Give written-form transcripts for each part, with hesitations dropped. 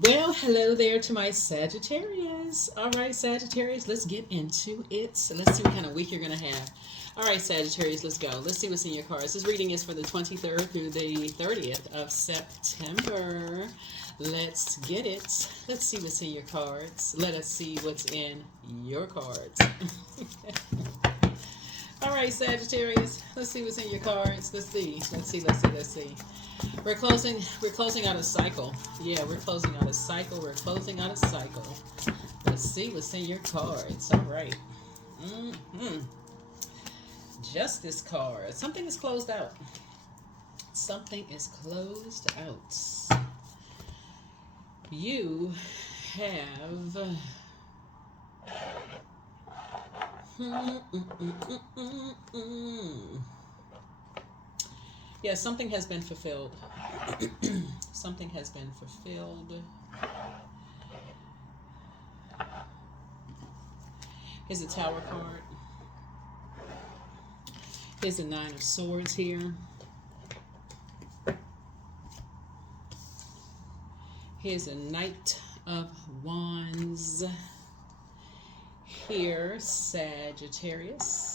Well, hello there to my Sagittarius. All right, Sagittarius, let's get into it. So let's see what kind of week you're going to have. All right, Sagittarius, let's go. Let's see what's in your cards. This reading is for the 23rd through the 30th of September. Let's get it. Let's see what's in your cards. Let us see what's in your cards. All right, Sagittarius, let's see what's in your cards. Let's see. Let's see. Let's see. Let's see. We're closing out a cycle. Yeah, we're closing out a cycle. We're closing out a cycle. Let's see what's in your cards. All right. Mm-hmm. Justice card. Something is closed out. Something is closed out. You have yeah, something has been fulfilled. Something has been fulfilled. Here's a Tower card. Here's a Nine of Swords here. Here's a Knight of Wands. Here, Sagittarius.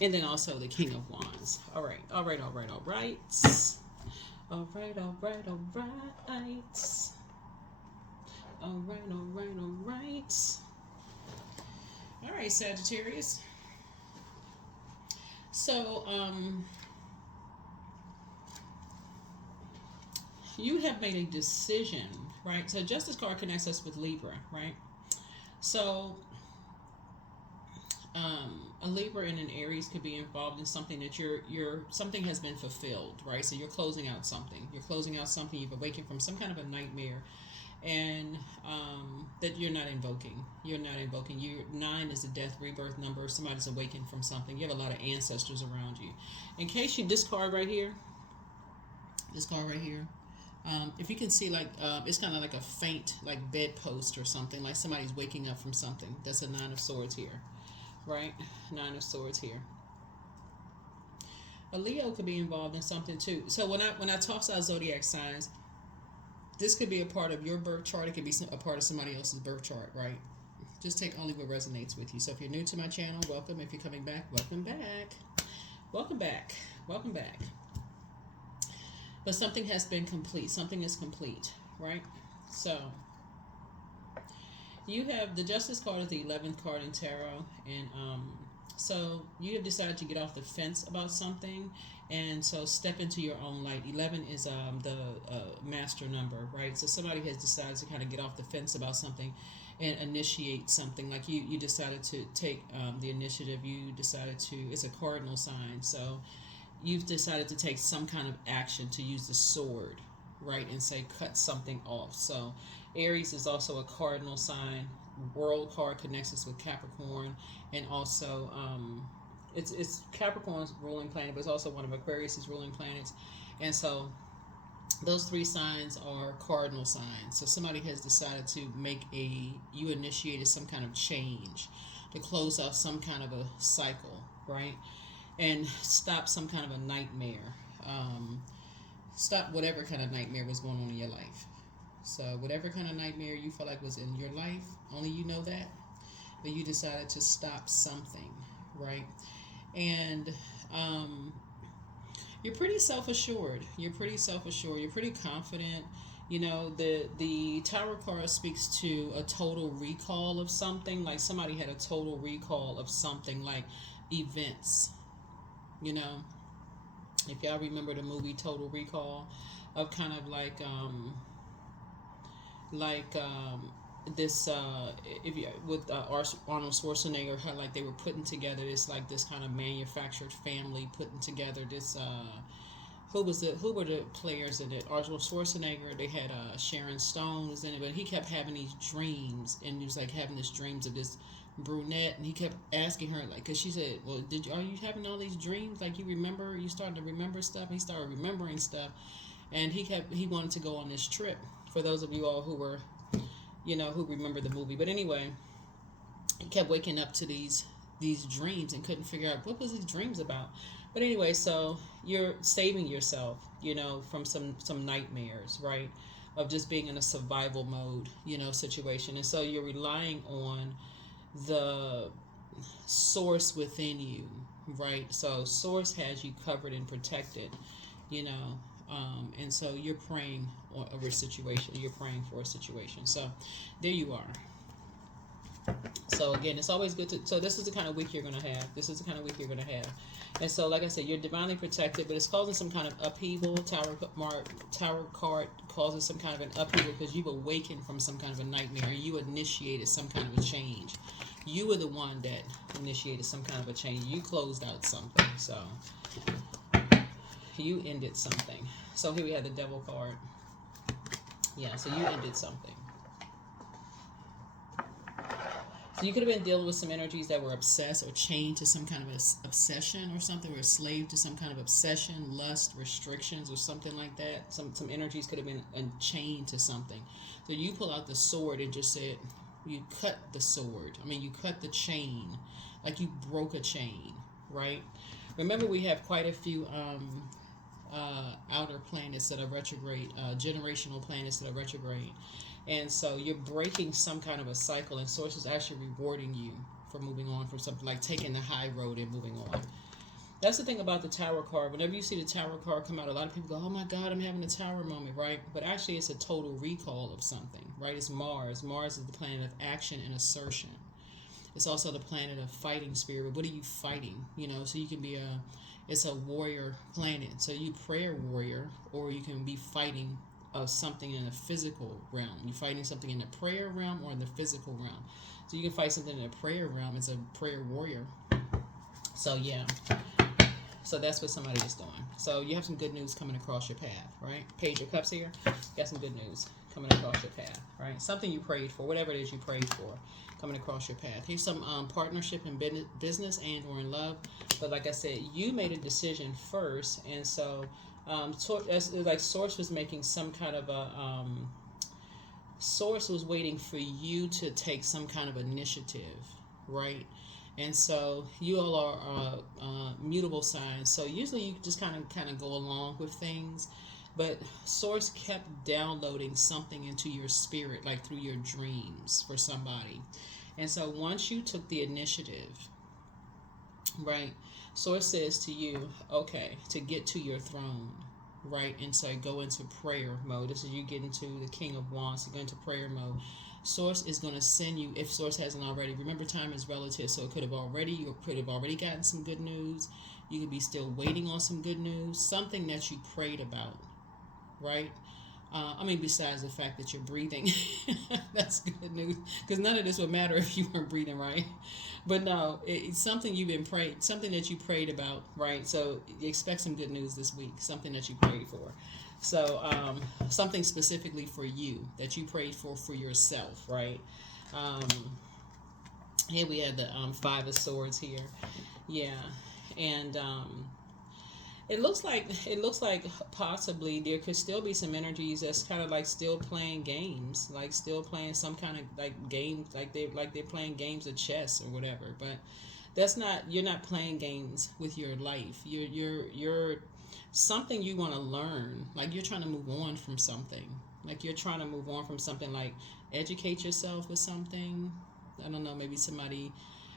And then also the King of Wands. All right, all right, all right, all right. All right, all right, all right. All right, all right, all right. All right, Sagittarius. So, you have made a decision, right? So, Justice card connects us with Libra, right? So, a Libra and an Aries could be involved in something that something has been fulfilled, right? So you're closing out something. You're closing out something. You've awakened from some kind of a nightmare, and that you're not invoking. You're not invoking. You 9 is a death rebirth number. Somebody's awakened from something. You have a lot of ancestors around you. In case you this card right here, this card right here. If you can see, like, it's kind of like a faint, like, bedpost or something, like somebody's waking up from something. That's a Nine of Swords here, right? Nine of Swords here. A Leo could be involved in something too. So when I toss out zodiac signs, this could be a part of your birth chart. It could be a part of somebody else's birth chart, right? Just take only what resonates with you. So if you're new to my channel, welcome. If you're coming back, welcome back. Welcome back. Welcome back. But something has been complete. Something is complete, right? So you have the Justice card is the 11th card in tarot, and so you have decided to get off the fence about something, and so step into your own light. 11 is the master number, right? So somebody has decided to kind of get off the fence about something and initiate something. Like you decided to take the initiative. You decided to. It's a cardinal sign, so you've decided to take some kind of action, to use the sword, right, and say cut something off. So Aries is also a cardinal sign. World card connects us with Capricorn, and also it's Capricorn's ruling planet, but it's also one of Aquarius's ruling planets, and so those three signs are cardinal signs. So somebody has decided to you initiated some kind of change to close off some kind of a cycle, right? And stop some kind of a nightmare. Stop whatever kind of nightmare was going on in your life. So whatever kind of nightmare you felt like was in your life, only you know that, but you decided to stop something, right? And you're pretty self-assured. You're pretty self-assured. You're pretty confident. You know, the Tower card speaks to a total recall of something. Like somebody had a total recall of something, like events. You know, if y'all remember the movie Total Recall, of kind of like this if you with Arnold Schwarzenegger, how like they were putting together this kind of manufactured family, putting together this who were the players in it? Arnold Schwarzenegger. They had Sharon Stone was in it, but he kept having these dreams, and he was like having these dreams of this brunette, and he kept asking her, like, because she said, well, are you having all these dreams, like you started to remember stuff, and he started remembering stuff, and he wanted to go on this trip. For those of you all who were, who remember the movie, but anyway, he kept waking up to these dreams and couldn't figure out what was these dreams about. But anyway, so you're saving yourself, from some nightmares, right? of just being in a survival mode, situation. And so you're relying on the source within you, right? So source has you covered and protected, you know. And so you're praying over a situation. You're praying for a situation. So there you are. So again, it's always good to. So this is the kind of week you're gonna have. This is the kind of week you're gonna have. And so, like I said, you're divinely protected, but it's causing some kind of upheaval. Tower card causes some kind of an upheaval because you've awakened from some kind of a nightmare. You initiated some kind of a change. You were the one that initiated some kind of a change. You closed out something. So you ended something. So here we have the Devil card. Yeah, so you ended something. So you could have been dealing with some energies that were obsessed or chained to some kind of obsession or something, or a slave to some kind of obsession, lust, restrictions, or something like that. Some energies could have been chained to something. So you pull out the sword and just said, you cut the sword. You cut the chain, like you broke a chain, right? Remember, we have quite a few outer planets that are retrograde, generational planets that are retrograde. And so you're breaking some kind of a cycle, and Source is actually rewarding you for moving on from something, like taking the high road and moving on. That's the thing about the Tower card. Whenever you see the Tower card come out, a lot of people go, oh my God, I'm having a Tower moment, right? But actually it's a total recall of something, right? It's Mars. Mars is the planet of action and assertion. It's also the planet of fighting spirit. But what are you fighting? So you can be it's a warrior planet. So you prayer warrior, or you can be fighting of something in the physical realm. You're fighting something in the prayer realm or in the physical realm. So you can fight something in the prayer realm as a prayer warrior. So yeah. So that's what somebody is doing. So you have some good news coming across your path, right? Page of Cups here. You got some good news coming across your path, right? Something you prayed for, whatever it is you prayed for, coming across your path. Here's some partnership in business and or in love. But like I said, you made a decision first, and so like Source was making some kind of a Source was waiting for you to take some kind of initiative, right? And so you all are mutable signs. So usually you just kind of go along with things, but Source kept downloading something into your spirit, like through your dreams for somebody. And so once you took the initiative, right, Source says to you, okay, to get to your throne, right? And so go into prayer mode. This is you get into the King of Wands, you go into prayer mode. Source is going to send you, if Source hasn't already. Remember, time is relative, so you could have already gotten some good news. You could be still waiting on some good news, something that you prayed about, right? Besides the fact that you're breathing, that's good news, because none of this would matter if you weren't breathing, right? But no, it's something you've been prayed, something that you prayed about, right? So expect some good news this week, something that you prayed for. So something specifically for you that you prayed for yourself, right? Here we have the Five of Swords here, yeah, and it looks like possibly there could still be some energies that's kind of like still playing games, like still playing some kind of like games, like they're playing games of chess or whatever. But that's not, you're not playing games with your life. You're something you want to learn, like you're trying to move on from something, like educate yourself with something. I don't know, maybe somebody.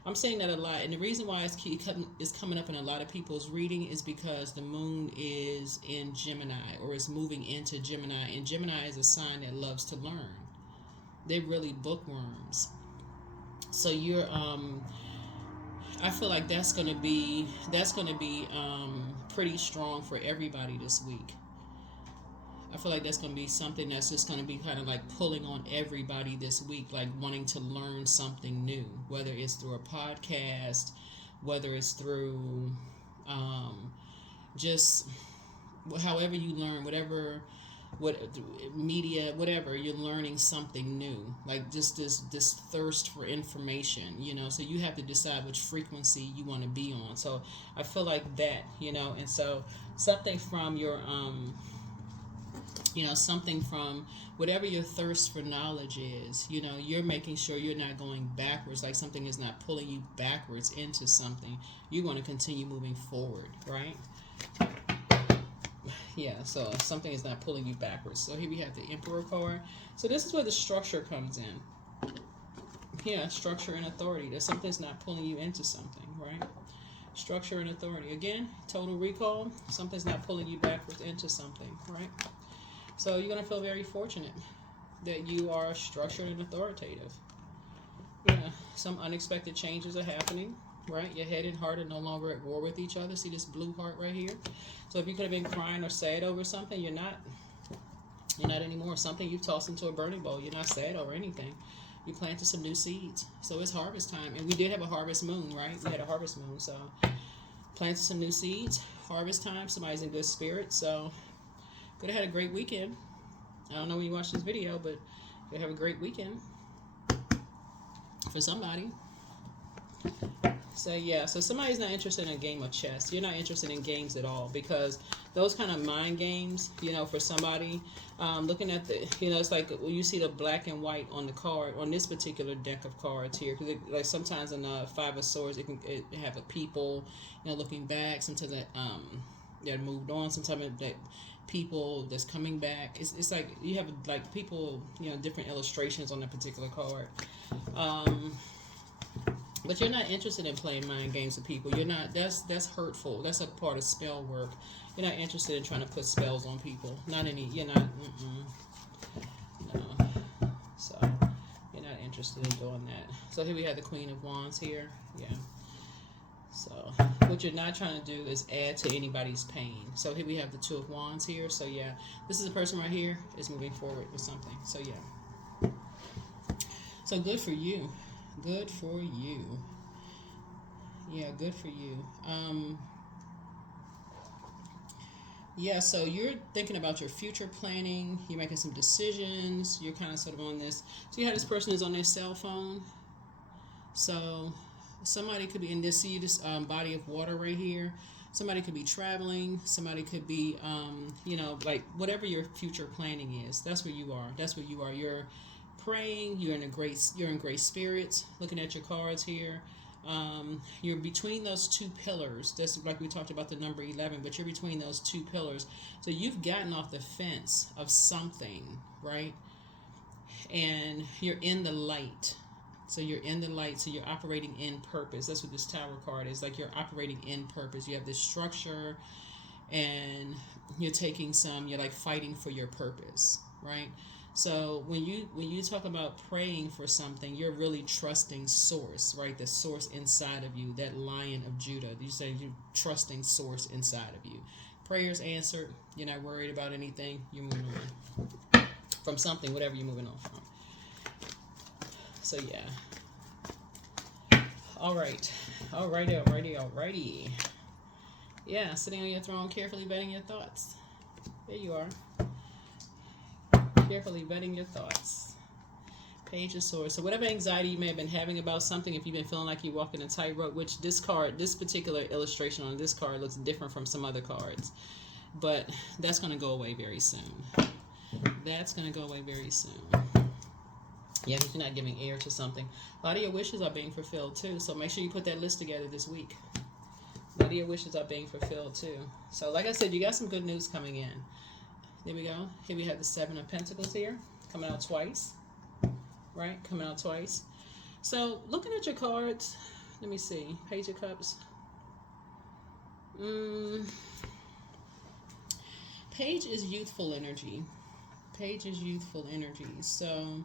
I'm saying that a lot, and the reason why it's coming up in a lot of people's reading is because the moon is in Gemini, or is moving into Gemini, and Gemini is a sign that loves to learn. They're really bookworms. So you're I feel like that's gonna be pretty strong for everybody this week. I feel like that's going to be something that's just going to be kind of like pulling on everybody this week, like wanting to learn something new, whether it's through a podcast, whether it's through just however you learn, what media, whatever, you're learning something new, like just this thirst for information, so you have to decide which frequency you want to be on. So I feel like that, and so something from your something from whatever your thirst for knowledge is, you're making sure you're not going backwards, like something is not pulling you backwards into something. You want to continue moving forward, right? Yeah, so something is not pulling you backwards. So here we have the Emperor card. So this is where the structure comes in. Yeah, structure and authority. That something's not pulling you into something, right? Structure and authority. Again, total recall. Something's not pulling you backwards into something, right? So you're going to feel very fortunate that you are structured and authoritative. Yeah, some unexpected changes are happening, right? Your head and heart are no longer at war with each other. See this blue heart right here? So if you could have been crying or sad over something, you're not. You're not anymore. Something you've tossed into a burning bowl. You're not sad over anything. You planted some new seeds. So it's harvest time. And we did have a harvest moon, right? We had a harvest moon. So planted some new seeds. Harvest time. Somebody's in good spirits. So could have had a great weekend. I don't know when you watch this video, but you'll have a great weekend for somebody. So yeah, so somebody's not interested in a game of chess. You're not interested in games at all, because those kind of mind games, you know, for somebody, looking at the, you know, it's like when you see the black and white on the card, on this particular deck of cards here, because like sometimes in the Five of Swords, it have a people, you know, looking back. Sometimes that they're moved on. Sometimes that people that's coming back. It's like you have like people, you know, different illustrations on that particular card. But you're not interested in playing mind games with people. You're not. That's hurtful. That's a part of spell work. You're not interested in trying to put spells on people. Not any. You're not. No. So you're not interested in doing that. So here we have the Queen of Wands here. Yeah. So what you're not trying to do is add to anybody's pain. So here we have the Two of Wands here. So yeah, this is a person right here is moving forward with something. So yeah. So good for you. Good for you. Yeah, good for you. Yeah, so you're thinking about your future planning. You're making some decisions. You're kind of sort of on this. So you have this person is on their cell phone. So somebody could be in this. See this body of water right here. Somebody could be traveling. Somebody could be, you know, like whatever your future planning is. That's where you are. That's where you are. You're praying. You're in great spirits. Looking at your cards here. You're between those two pillars. That's like we talked about the number 11, but you're between those two pillars. So you've gotten off the fence of something, right? And you're in the light. So you're in the light. So you're operating in purpose. That's what this Tower card is. Like you're operating in purpose. You have this structure, and you're like fighting for your purpose, right? So when you talk about praying for something, you're really trusting Source, right? The Source inside of you, that Lion of Judah. You say you're trusting Source inside of you. Prayers answered. You're not worried about anything. You're moving on from something, whatever you're moving on from. So yeah. Alrighty. Yeah, sitting on your throne, carefully vetting your thoughts. There you are. Carefully vetting your thoughts. Page of Swords. So whatever anxiety you may have been having about something, if you've been feeling like you're walking a tightrope, which this particular illustration on this card looks different from some other cards, but that's going to go away very soon. That's going to go away very soon. Yeah, if you're not giving air to something. A lot of your wishes are being fulfilled too, so make sure you put that list together this week. A lot of your wishes are being fulfilled too. So like I said, you got some good news coming in. There we go. Here we have the Seven of Pentacles here, coming out twice, right? Coming out twice. So looking at your cards, let me see. Page of Cups. Page is youthful energy. Page is youthful energy. So,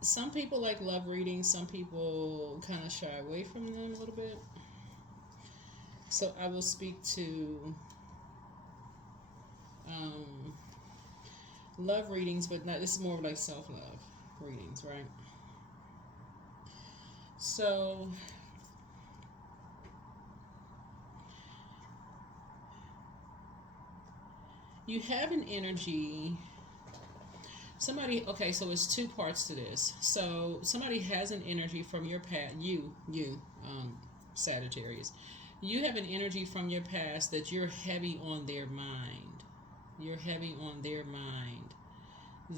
some people like love readings. Some people kind of shy away from them a little bit. So I will speak to love readings, but not. This is more of like self-love readings, right? So you have an energy. Somebody, okay, so it's two parts to this. So somebody has an energy from your past, Sagittarius. You have an energy from your past that you're heavy on their mind. You're heavy on their mind.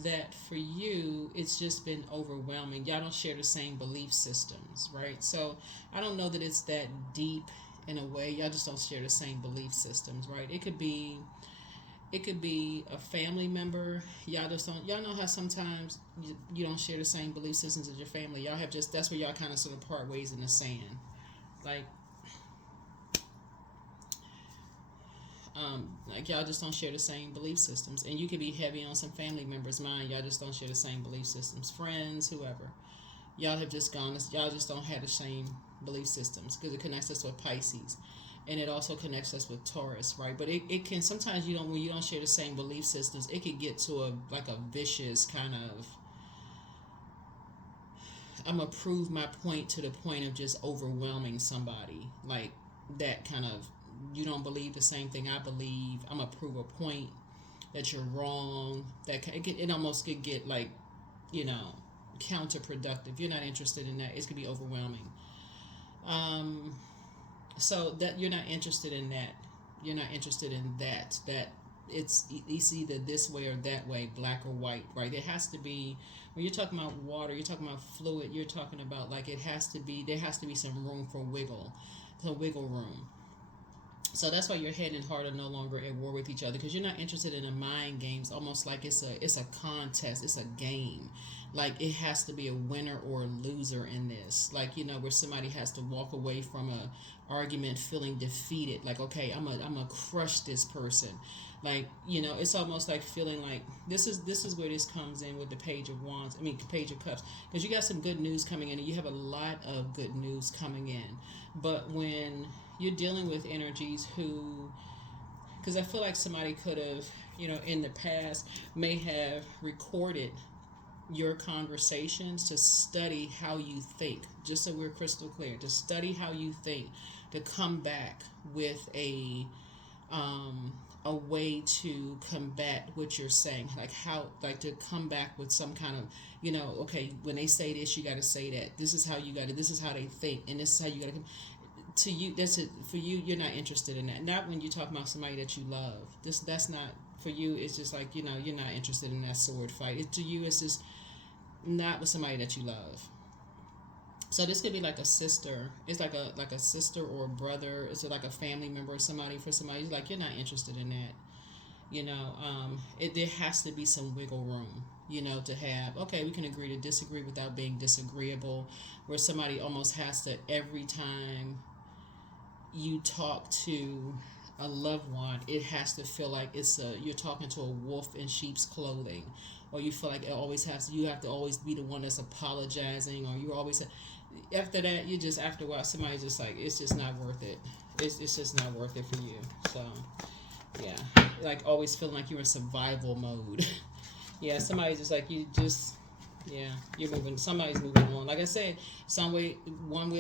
that for you, it's just been overwhelming. Y'all don't share the same belief systems, right? So I don't know that it's that deep in a way. Y'all just don't share the same belief systems, right? It could be a family member. Y'all just don't. Y'all know how sometimes you don't share the same belief systems as your family. Y'all have just, that's where y'all kind of sort of part ways in the sand. Like, like y'all just don't share the same belief systems, and you could be heavy on some family members' mind. Y'all just don't share the same belief systems. Friends, whoever, y'all have just gone. Y'all just don't have the same belief systems because it connects us with Pisces, and it also connects us with Taurus, right? But it can sometimes you don't when you don't share the same belief systems, it could get to a like a vicious kind of. I'm gonna prove my point to the point of just overwhelming somebody, like that kind of. You don't believe the same thing I believe. I'm gonna prove a point that you're wrong. That it almost could get like, you know, counterproductive. You're not interested in that. It's gonna be overwhelming. So that you're not interested in that. You're not interested in that. That it's either this way or that way, black or white, right? It has to be. When you're talking about water, you're talking about fluid. You're talking about like it has to be. There has to be some room for some wiggle room. So that's why your head and heart are no longer at war with each other because you're not interested in the mind games. Almost like it's a contest, it's a game. Like it has to be a winner or a loser in this. Like where somebody has to walk away from a argument feeling defeated. Like okay, I'm a crush this person. Like it's almost like feeling like this is where this comes in with the Page of Wands. I mean, Page of Cups, because you got some good news coming in, and you have a lot of good news coming in. But when you're dealing with energies because I feel like somebody could have, in the past may have recorded your conversations to study how you think, just so we're crystal clear, to study how you think, to come back with a way to combat what you're saying, to come back with some kind of, okay, when they say this, you got to say that. This is how this is how they think, and this is how you got to. To you, that's it. For you, you're not interested in that. Not when you talk about somebody that you love. That's not for you. It's just like you're not interested in that sword fight. To you, it's just not with somebody that you love. So this could be like a sister. It's like a sister or a brother. It's like a family member or somebody. For somebody, like you're not interested in that. There has to be some wiggle room. To have, okay, we can agree to disagree without being disagreeable. Where somebody almost has to, every time you talk to a loved one, it has to feel like you're talking to a wolf in sheep's clothing, or you feel like you have to always be the one that's apologizing, or you always after that after a while somebody's just like it's just not worth it. It's just not worth it for you. So yeah, like always feeling like you're in survival mode. Yeah, somebody's just like you're moving. Somebody's moving on. Like I said, one way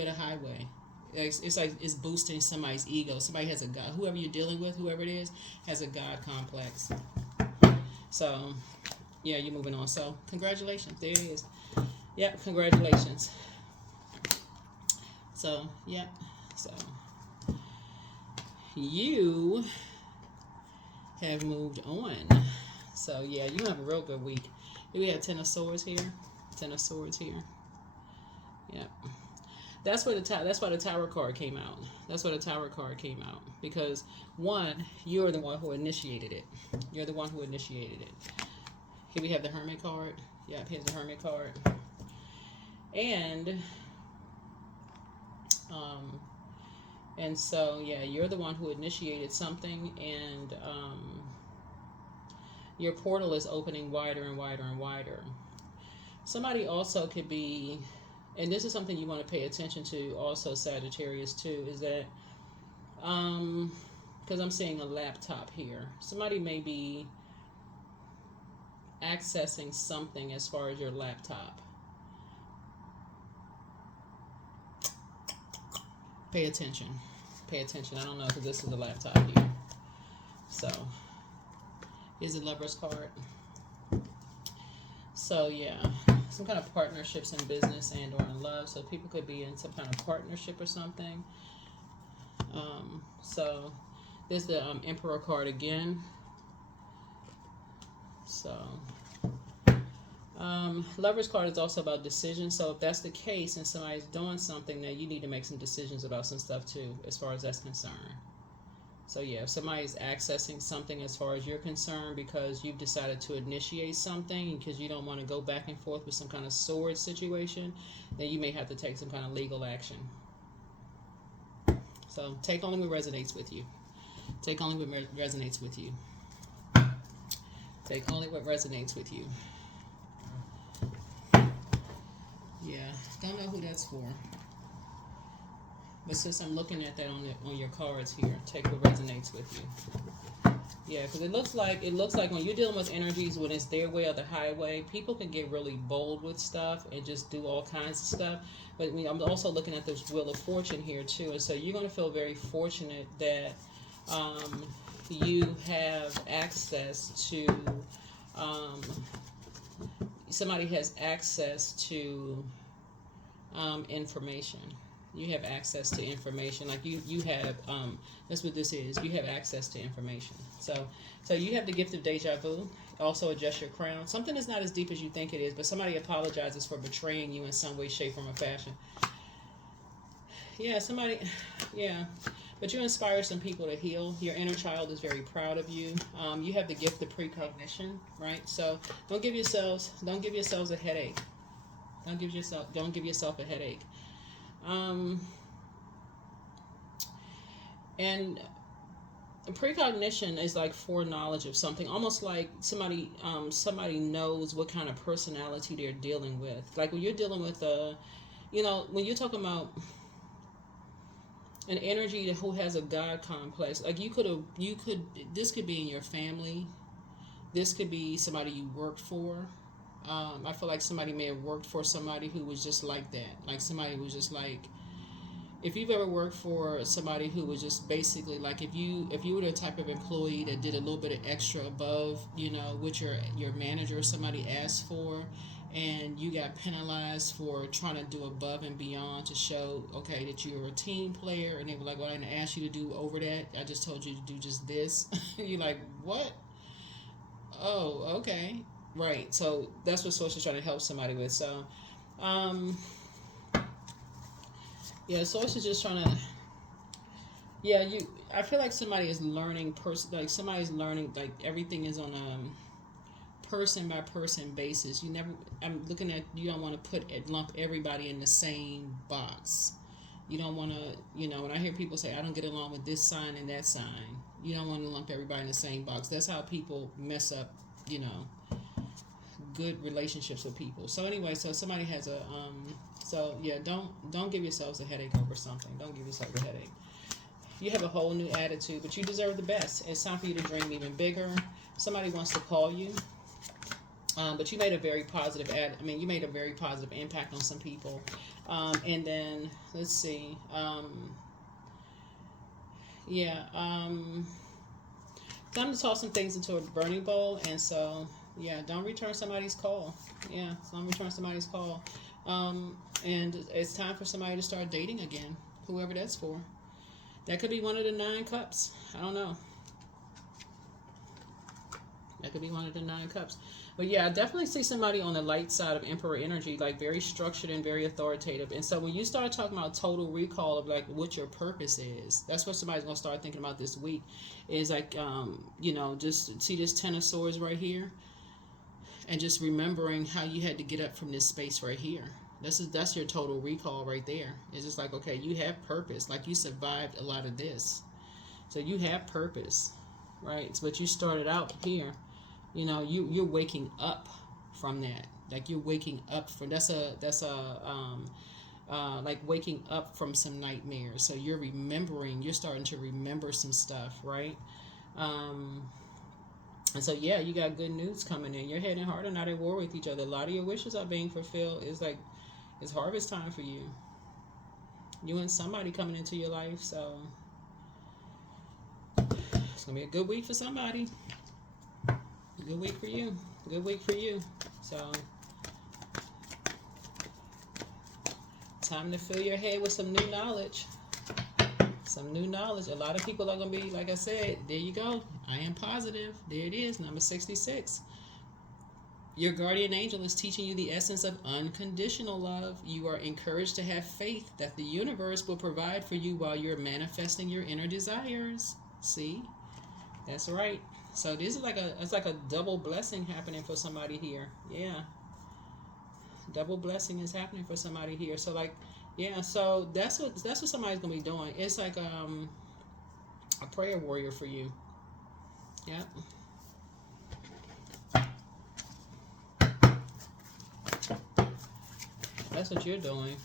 or the highway. It's like it's boosting somebody's ego. Somebody has a God. Whoever you're dealing with, whoever it is, has a God complex. So, yeah, you're moving on. So, congratulations. There it is. Yep, congratulations. So, yep. So, you have moved on. So, yeah, you have a real good week. We have Ten of Swords here. Ten of Swords here. Yep. That's why the Tower card came out. That's why the Tower card came out. Because, one, you're the one who initiated it. You're the one who initiated it. Here we have the Hermit card. Yeah, here's the Hermit card. And so, yeah, you're the one who initiated something, and your portal is opening wider and wider and wider. Somebody also could be, and this is something you want to pay attention to also, Sagittarius, too, is that, because I'm seeing a laptop here. Somebody may be accessing something as far as your laptop. Pay attention. Pay attention. I don't know, because this is a laptop here. So, here's the Lover's card. So, yeah. Some kind of partnerships in business and or in love. So, people could be in some kind of partnership or something. So, there's the Emperor card again. So, Lover's card is also about decisions. So if that's the case and somebody's doing something, then you need to make some decisions about some stuff too, as far as that's concerned. So yeah, if somebody's accessing something as far as you're concerned because you've decided to initiate something because you don't want to go back and forth with some kind of sword situation, then you may have to take some kind of legal action. So take only what resonates with you. Take only what resonates with you. Take only what resonates with you. Yeah, don't know who that's for. But since I'm looking at that on your cards here, take what resonates with you. Yeah, because it looks like when you're dealing with energies when it's their way or the highway, people can get really bold with stuff and just do all kinds of stuff. But I mean, I'm also looking at this Wheel of Fortune here too, and so you're going to feel very fortunate that you have access to somebody has access to information. You have access to information. Like you have that's what this is. You have access to information. So you have the gift of deja vu. Also adjust your crown. Something is not as deep as you think it is, but somebody apologizes for betraying you in some way, shape, form, or fashion. Yeah, somebody, yeah. But you inspire some people to heal. Your inner child is very proud of you. You have the gift of precognition, right? So don't give yourselves a headache. Don't give yourself a headache. And precognition is like foreknowledge of something, almost like somebody knows what kind of personality they're dealing with. Like when you're dealing with when you're talking about an energy who has a God complex, like this could be in your family, this could be somebody you worked for. I feel like somebody may have worked for somebody who was just like that. Like somebody was just like, if you've ever worked for somebody who was just basically like, if you were the type of employee that did a little bit of extra above, what your manager or somebody asked for, and you got penalized for trying to do above and beyond to show, okay, that you're a team player, and they were like, well, I didn't ask you to do over that. I just told you to do just this. You're like, what? Oh, okay. Right. So that's what Source is trying to help somebody with. So, yeah, Source is just trying to, I feel like somebody is learning, somebody's learning, like everything is on a person by person basis. I'm looking at, you don't want to lump everybody in the same box. You don't want to, when I hear people say, I don't get along with this sign and that sign, you don't want to lump everybody in the same box. That's how people mess up, good relationships with people. So anyway, so somebody has a don't give yourselves a headache over something. Don't give yourself a headache. You have a whole new attitude, but you deserve the best. It's time for you to dream even bigger. Somebody wants to call you, but you made a very positive you made a very positive impact on some people. And then let's see, time to toss some things into a burning bowl, and so. Yeah, don't return somebody's call. Yeah, don't return somebody's call. And it's time for somebody to start dating again, whoever that's for. That could be one of the 9 cups. I don't know. That could be one of the 9 cups. But yeah, I definitely see somebody on the light side of Emperor energy, like very structured and very authoritative. And so when you start talking about total recall of like what your purpose is, that's what somebody's going to start thinking about this week. Is like, just see this 10 of Swords right here. And just remembering how you had to get up from this space right here. That's your total recall right there. It's just like, okay, you have purpose. Like you survived a lot of this. So you have purpose, right? But you started out here. You're waking up from that. Like you're waking up from like waking up from some nightmares. So you're starting to remember some stuff, right? And so, yeah, you got good news coming in. Your head and heart are not at war with each other. A lot of your wishes are being fulfilled. It's harvest time for you. You and somebody coming into your life. So, it's going to be a good week for somebody. Good week for you. Good week for you. So, time to fill your head with some new knowledge. Some new knowledge. A lot of people are going to be, like I said, there you go. I am positive. There it is, number 66. Your guardian angel is teaching you the essence of unconditional love. You are encouraged to have faith that the universe will provide for you while you're manifesting your inner desires. See? That's right. So this is it's like a double blessing happening for somebody here. Yeah. Double blessing is happening for somebody here. So like, yeah, so that's what somebody's gonna be doing. It's like a prayer warrior for you. Yep. That's what you're doing.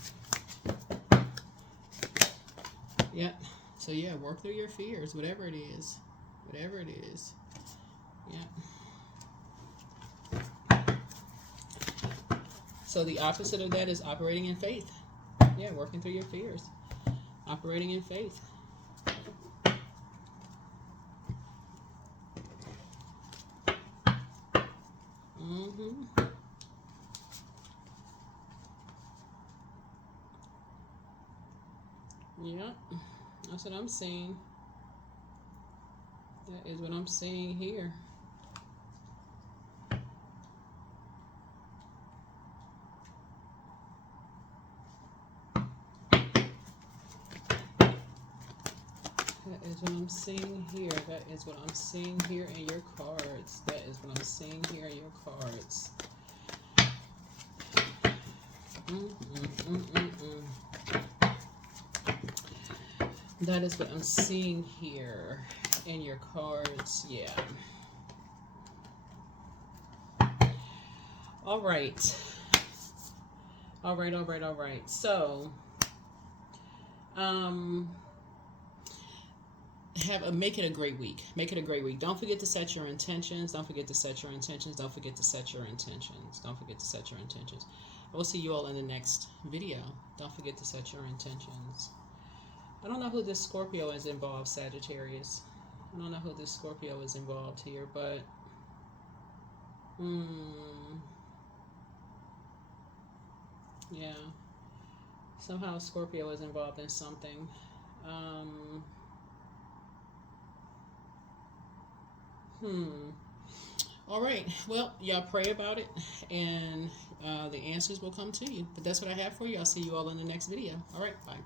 Yep. So yeah, work through your fears, whatever it is. Whatever it is. Yep. So the opposite of that is operating in faith. Yeah, working through your fears. Operating in faith. Yeah, that's what I'm seeing. That is what I'm seeing here. That is what I'm seeing here. That is what I'm seeing here in your cards. That is what I'm seeing here in your cards. That is what I'm seeing here in your cards. Yeah. All right. So, make it a great week. Make it a great week. Don't forget to set your intentions. Don't forget to set your intentions. Don't forget to set your intentions. Don't forget to set your intentions. I will see you all in the next video. Don't forget to set your intentions. I don't know who this Scorpio is involved, Sagittarius. I don't know who this Scorpio is involved here, but yeah. Somehow Scorpio is involved in something. All right. Well, y'all pray about it, and the answers will come to you. But that's what I have for you. I'll see you all in the next video. All right. Bye.